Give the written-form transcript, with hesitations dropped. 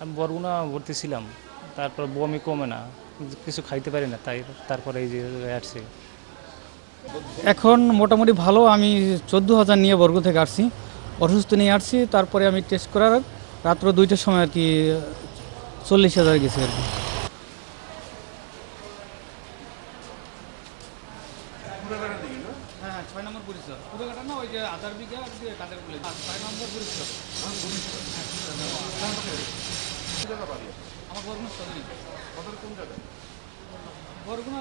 আমি বরগুনা ভর্তি ছিলাম, তারপর বমি কমে না, কিছু খাইতে পারি না, তাই তারপরে এই যে আসছি। এখন মোটামুটি ভালো। আমি 14,000 নিয়ে বর্গ থেকে আসছি, অসুস্থ নিয়ে আসছি। তারপরে আমি টেস্ট করার রাত্র 2টার সময় আর কি 40,000 গেছে আর কি। হ্যাঁ, 6 নম্বর পরিচয় পুরোঘাটা না, ওই যে আধার বিঘা কাদের বলে 6 নম্বর পরিচয়। আমার বরগুনা সদরই। বরগুনা